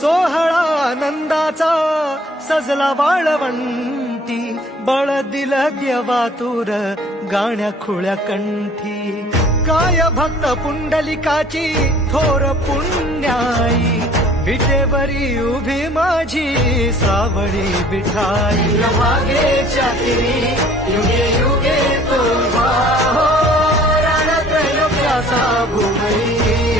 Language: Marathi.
सोहळा आनंदाचा सजला वाळवंटी, बळ दिलं देवातूर गाण्या खुळ्या कंठी. काय भक्त पुंडलिकाची थोर पुण्याई, विटेवरी उभी माझी सावळी विठाई. मागे चाकरी युगे युगे तो हो, रणत्रयोग्याचा भूमई.